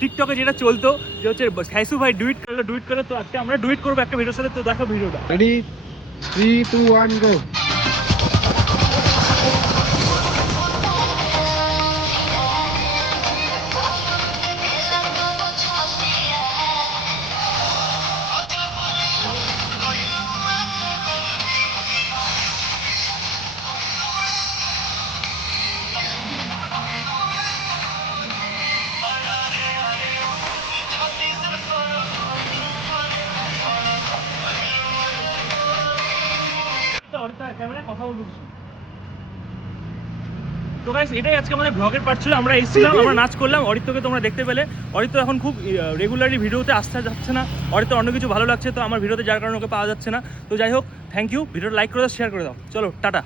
টিকটকে যেটা চলতো যে হচ্ছে হ্যাসু ভাই ডুইট করে, তো আজকে আমরা ডুইট করবো একটা ভিডিওর সাথে। তো দেখো ভিডিওটা। রেডি 3 2 1 গো। তো গাইস এটাই আজকে আমাদের ব্লগের পার্ট ছিল। আমরা এসেছিলাম, আমরা নাচ করলাম, অরিত্রকে তোমরা দেখতে পেলে। অরিত্র এখন খুব রেগুলারলি ভিডিওতে আসতে যাচ্ছে না, অরিত্র অন্য কিছু ভালো লাগছে তো আমার ভিডিওতে, যার কারণে ওকে পাওয়া যাচ্ছে না। তো যাই হোক, থ্যাংক ইউ, ভিডিওটা লাইক করে দাও, শেয়ার করে দাও, চলো টাটা।